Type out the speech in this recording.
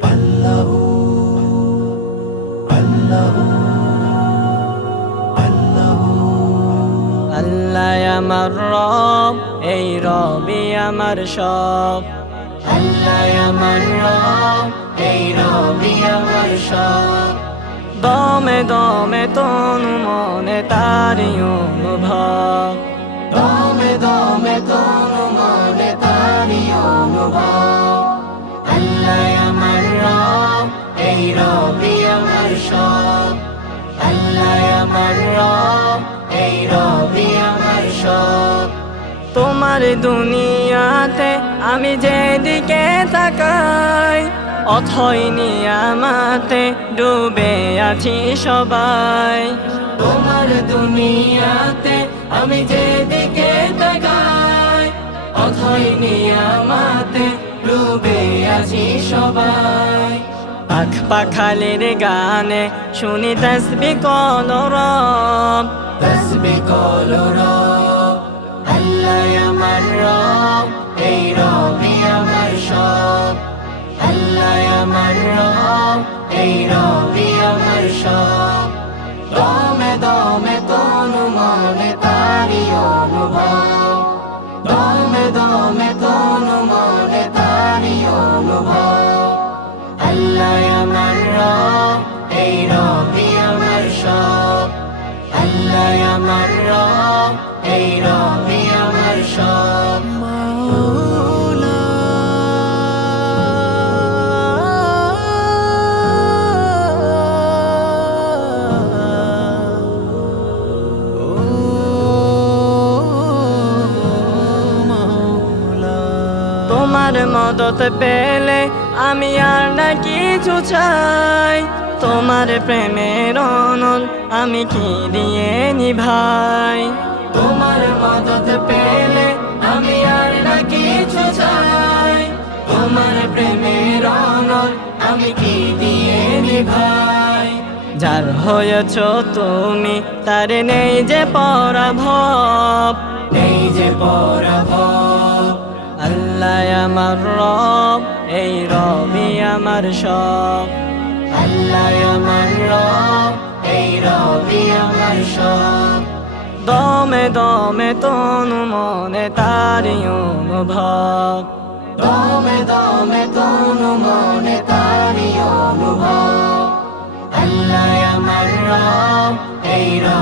আল্লাহু আল্লাহু আল্লাহু আল্লাহ আমার রব, এই রবি আমার সব। আল্লাহ আমার রব, এই রবি আমার সব। দমে দমে তনু মনে তারি অনুভব। দমে দমে তনু মনে তারি অনুভব। আল্লাহ আমার রব, এই রবি আমার সব। আল্লাহ আমার রব, এই রবি আমার সব। তোমার দুনিয়াতে আমি যেদিকে তাকাই, অথই নিয়ামতে ডুবে আছি সবাই। তোমার দুনিয়াতে আমি যেদিকে তাকাই, অথই নিয়ামতে ডুবে আছি সবাই। পাখ পাখালির গানে শুনি তসবিহ কলরব। তসবিহ কলরব। আল্লাহ আমার রব, এই রবি আমার সব। আল্লাহ আমার রব, এই রবি আমার সব। দমে দমে তনু মনে তারি অনুভব। দমে দমে তনু মনে তারি অনুভব। আল্লাহ আমার রব, এই রবি আমার সব। আল্লাহ আমার রব, এই রবি আমার সব। মাওলা তোমার মদত পেলে আমি আর না কিছু চাই। তোমার প্রেমের অনল আমি কি দিয়ে নিভাই। তোমার মদত পেলে আমি আর না কিছু চাই। তোমার প্রেমের অনল আমি কি দিয়ে নিভাই। যার হয়েছ তুমি তার নেই যে পরাভব। নেই যে পরাভব। আল্লাহ আমার রব, এই রবি আমার সব। আল্লাহ আমার রব, এই রবি আমার সব। দমে দমে তনু মনে তারি অনুভব। দমে দমে তনু মনে তারি অনুভব। আল্লাহ আমার রব, এই রব